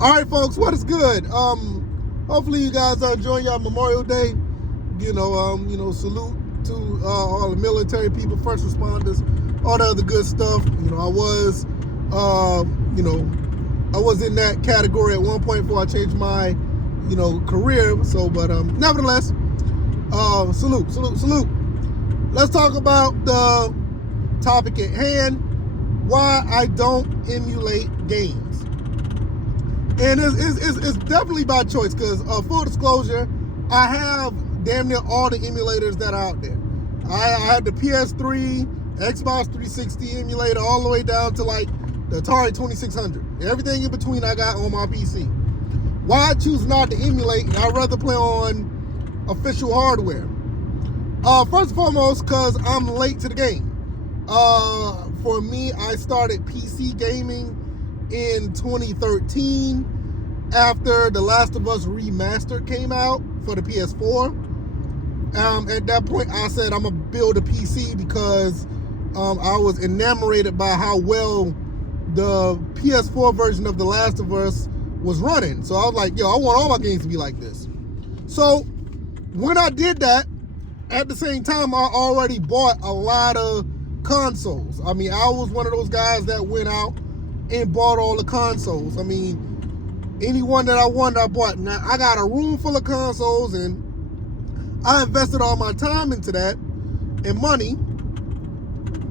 All right, folks, what is good? Hopefully you guys are enjoying your Memorial Day. Salute to all the military people, first responders, all the other good stuff. I was in that category at one point before I changed my, career. So, but nevertheless, salute. Let's talk about the topic at hand: why I don't emulate games. And it's definitely by choice because, full disclosure, I have damn near all the emulators that are out there. I have the PS3, Xbox 360 emulator, all the way down to like the Atari 2600. Everything in between I got on my PC. Why I choose not to emulate, and I'd rather play on official hardware. First and foremost, because I'm late to the game. For me, I started PC gaming in 2013 after The Last of Us Remastered came out for the PS4. At that point, I said I'm going to build a PC because I was enamored by how well the PS4 version of The Last of Us was running. So I was like, I want all my games to be like this. So when I did that, at the same time, I already bought a lot of consoles. I mean, I was one of those guys that went out and bought all the consoles. I mean, any one that I wanted, I bought. Now, I got a room full of consoles, and I invested all my time into that and money.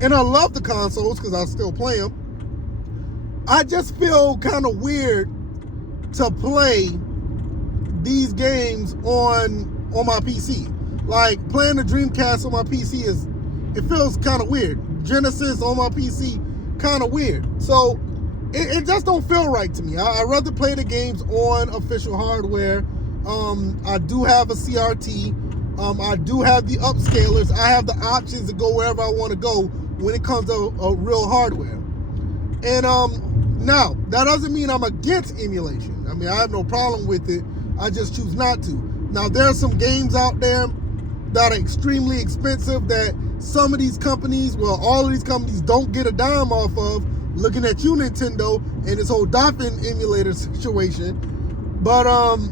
And I love the consoles because I still play them. I just feel kind of weird to play these games on my PC. Like, playing the Dreamcast on my PC it feels kind of weird. Genesis on my PC, kind of weird. So it just don't feel right to me. I'd rather play the games on official hardware. I do have a CRT. I do have the upscalers. I have the options to go wherever I want to go when it comes to real hardware. And now, that doesn't mean I'm against emulation. I mean, I have no problem with it. I just choose not to. Now, there are some games out there that are extremely expensive that some of these companies, all of these companies don't get a dime off of. Looking at you, Nintendo, and this whole Dolphin emulator situation. But I'm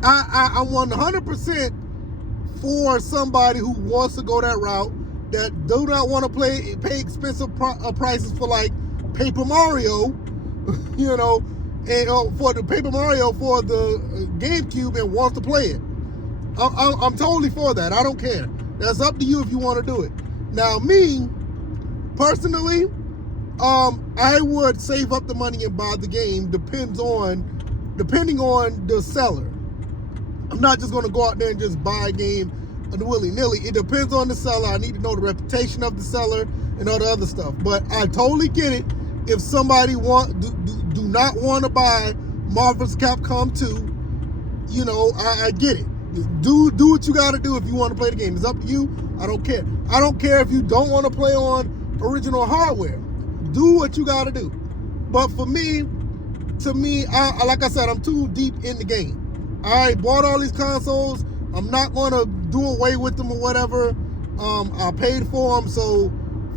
100% for somebody who wants to go that route, that do not want to pay expensive prices for like Paper Mario, and for the Paper Mario for the GameCube and wants to play it. I'm totally for that. I don't care. That's up to you if you want to do it. Now, me, personally, I would save up the money and buy the game depending on the seller. I'm not just going to go out there and just buy a game willy-nilly. It depends on the seller. I need to know the reputation of the seller and all the other stuff. But I totally get it. If somebody do not want to buy Marvel's Capcom 2, I get it. Do what you got to do if you want to play the game. It's up to you. I don't care. I don't care if you don't want to play on original hardware. Do what you got to do. But to me, like I said, I'm too deep in the game. I bought all these consoles. I'm not going to do away with them or whatever. I paid for them. So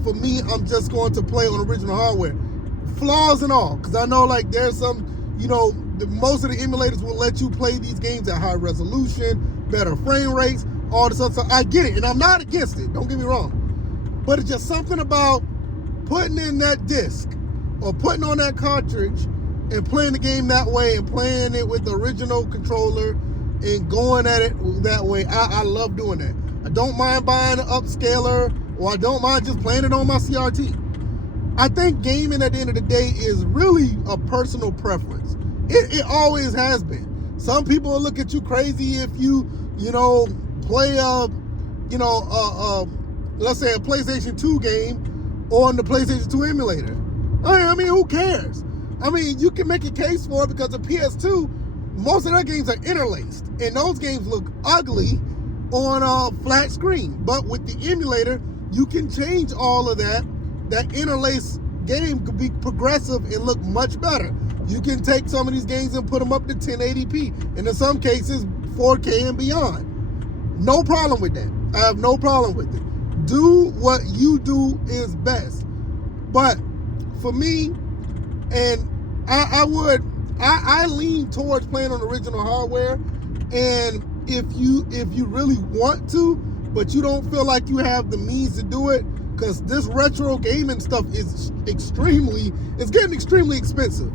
for me, I'm just going to play on original hardware. Flaws and all. Because I know like there's some, most of the emulators will let you play these games at high resolution, better frame rates, all this other stuff. I get it. And I'm not against it. Don't get me wrong. But it's just something about putting in that disc or putting on that cartridge and playing the game that way and playing it with the original controller and going at it that way. I love doing that. I don't mind buying an upscaler, or I don't mind just playing it on my CRT. I think gaming at the end of the day is really a personal preference. It always has been. Some people will look at you crazy if you play let's say a PlayStation 2 game on the PlayStation 2 emulator. I mean, who cares? I mean, you can make a case for it because the PS2, most of their games are interlaced, and those games look ugly on a flat screen. But with the emulator, you can change all of that. That interlaced game could be progressive and look much better. You can take some of these games and put them up to 1080p, and in some cases, 4K and beyond. No problem with that. I have no problem with it. Do what you do is best. But for me, and I would I lean towards playing on original hardware, and if you really want to, but you don't feel like you have the means to do it, because this retro gaming stuff is getting extremely expensive.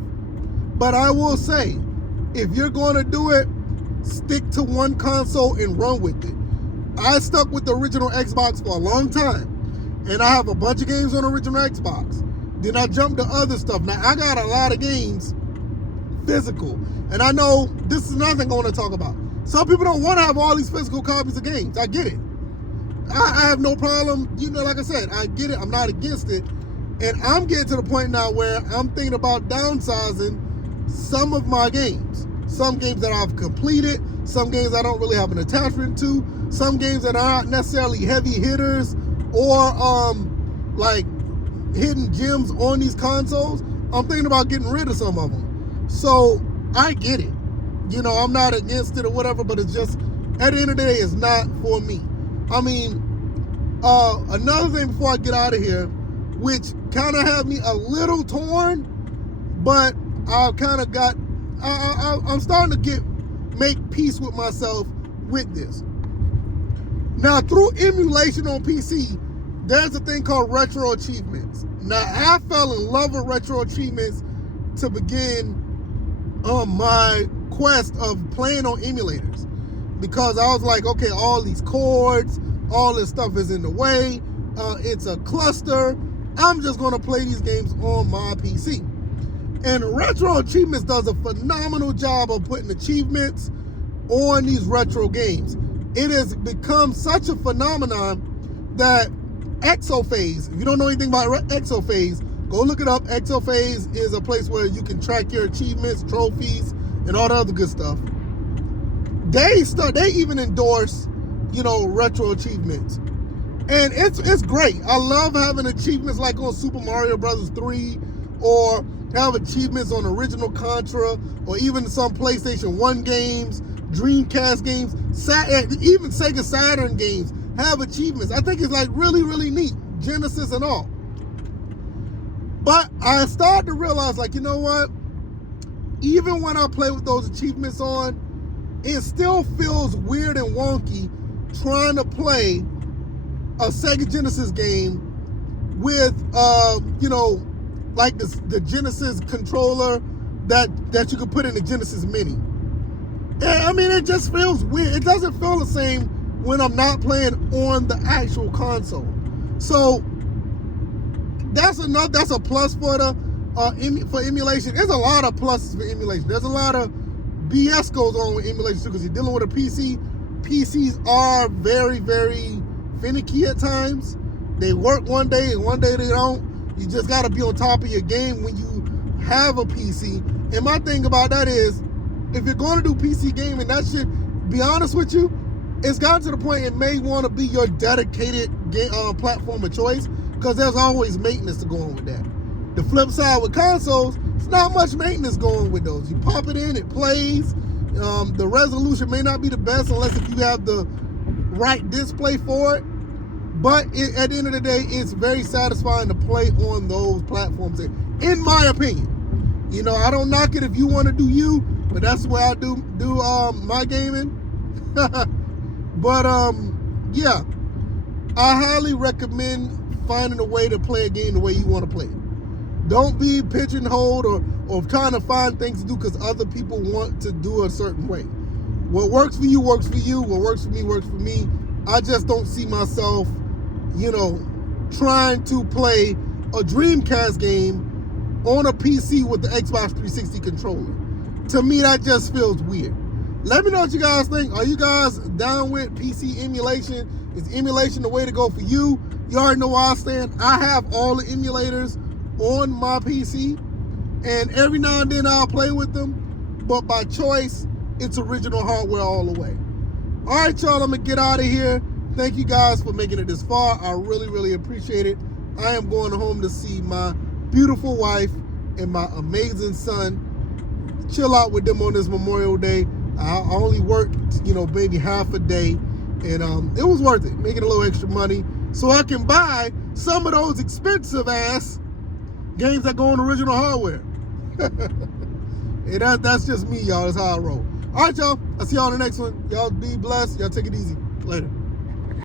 But I will say, if you're going to do it, stick to one console and run with it. I stuck with the original Xbox for a long time, and I have a bunch of games on the original Xbox. Then I jumped to other stuff. Now, I got a lot of games physical, and I know this is another thing I want to talk about. Some people don't want to have all these physical copies of games. I get it. I have no problem. Like I said, I get it. I'm not against it. And I'm getting to the point now where I'm thinking about downsizing some of my games. Some games that I've completed, some games I don't really have an attachment to, some games that are not necessarily heavy hitters or like hidden gems on these consoles. I'm thinking about getting rid of some of them. So I get it. I'm not against it or whatever, but it's just, at the end of the day, it's not for me. I mean, another thing before I get out of here, which kind of had me a little torn, but I'm starting to make peace with myself with this. Now, through emulation on PC, there's a thing called retro achievements. Now, I fell in love with retro achievements to begin my quest of playing on emulators, because I was like, okay, all these cords, all this stuff is in the way. It's a cluster. I'm just going to play these games on my PC. And Retro Achievements does a phenomenal job of putting achievements on these retro games. It has become such a phenomenon that Exophase, if you don't know anything about Exophase, go look it up. Exophase is a place where you can track your achievements, trophies, and all the other good stuff. They even endorse, retro achievements. And it's great. I love having achievements like on Super Mario Bros. 3, or have achievements on original Contra, or even some PlayStation 1 games, Dreamcast games, even Sega Saturn games have achievements. I think it's like really, really neat. Genesis and all. But I started to realize, like, you know what? Even when I play with those achievements on, it still feels weird and wonky trying to play a Sega Genesis game with, like the Genesis controller that you could put in the Genesis Mini. I mean, it just feels weird. It doesn't feel the same when I'm not playing on the actual console. So that's a plus for for emulation. There's a lot of pluses for emulation. There's a lot of BS goes on with emulation too, because you're dealing with a PC. PCs are very, very finicky at times. They work one day and one day they don't. You just got to be on top of your game when you have a PC. And my thing about that is, if you're going to do PC gaming, that should, be honest with you, it's gotten to the point it may want to be your dedicated platform of choice, because there's always maintenance to go on with that. The flip side with consoles, it's not much maintenance going with those. You pop it in, it plays. The resolution may not be the best unless if you have the right display for it. But at the end of the day, it's very satisfying to play on those platforms, in my opinion. I don't knock it if you want to do you, but that's the way I do my gaming. But yeah, I highly recommend finding a way to play a game the way you want to play it. Don't be pigeonholed or trying to find things to do because other people want to do a certain way. What works for you works for you. What works for me works for me. I just don't see myself, trying to play a Dreamcast game on a PC with the Xbox 360 controller. To me, that just feels weird. Let me know what you guys think. Are you guys down with PC emulation? Is emulation the way to go for you? You already know where I stand. I have all the emulators on my PC, and every now and then I'll play with them, but by choice, it's original hardware all the way. All right, y'all, I'm going to get out of here. Thank you guys for making it this far. I really, really appreciate it. I am going home to see my beautiful wife and my amazing son. Chill out with them on this Memorial Day. I only worked, maybe half a day, and it was worth it, making a little extra money so I can buy some of those expensive ass games that go on original hardware. And that's just me, y'all. That's how I roll. All right, y'all. I'll see y'all on the next one. Y'all be blessed. Y'all take it easy. Later.